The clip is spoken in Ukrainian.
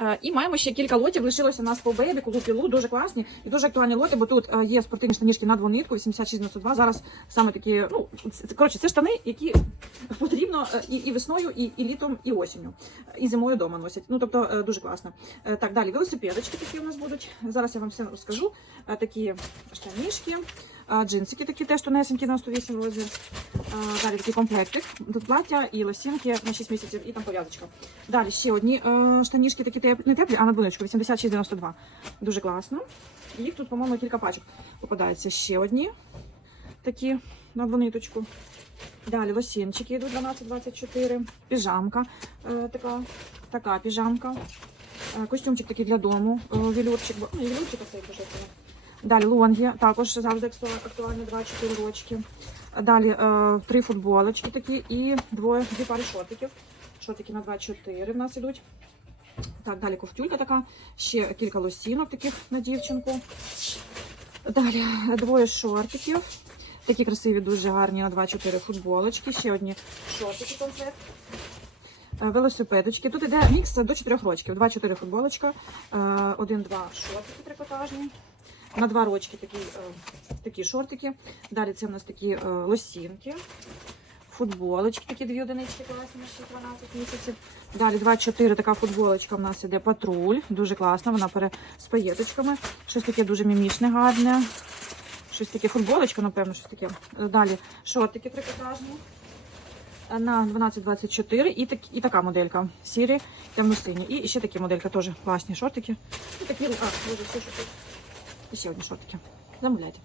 Е, І маємо ще кілька лотів. Лишилося у нас по бебіку, лупілу, дуже класні і дуже актуальні лоти, бо тут е, є спортивні штанішки на двонитку, 8692. Зараз саме такі, ну коротше, це штани, які потрібно е, і, і весною, і, і літом, і осінню, і зимою вдома носять. Ну тобто дуже класно. Так, далі велосипедочки такі у нас будуть. Зараз я вам все розкажу. Такі штанішки. Джинсики такі теж тонесенькі на 108 розмір. Далі такий комплектик. Тут плаття і лосінки на 6 місяців, і там пов'язочка. Далі ще одні е, штанішки такі теплі, не теплі, а на двуничку, 86,92. Дуже класно. Їх тут, по-моєму, кілька пачок попадаються ще одні такі на двониточку. Далі лосінчики йдуть 12-24. Піжамка е, така, така піжамка. Е, костюмчик такий для дому. Вілюрчик, ну, вілюрчик, а цей божественно. Далі лонги, також завжди актуа- актуально 2-4 рочки. Далі е, три футболочки такі і двоє, дві пари шортиків. Шортики на 2-4 в нас ідуть. Так, далі ковтюлька така, ще кілька лосінок таких на дівчинку. Далі двоє шортиків. Такі красиві, дуже гарні на 2-4 футболочки. Ще одні шортики комплект. Е, Велосипедочки. Тут іде мікс до 4 рочків. 2-4 футболочка, 1-2 шортики трикотажні. На 2 рочки такі, е, такі шортики. Далі це в нас такі е, лосінки. Футболочки, такі дві одинички класні на 6-12 місяців. Далі 2-4 така футболочка в нас іде патруль. Дуже класна, вона пере з паєточками. Щось таке дуже мімішне, гарне. Щось таке футболочка, напевно, щось таке. Далі шортики трикотажні. На 12-24 і, так, і така моделька. Сірі, темно-сині. І ще такі моделька теж класні шортики. І такі, а, боже, все, що тут. І ще одні шортики. Замовляйте.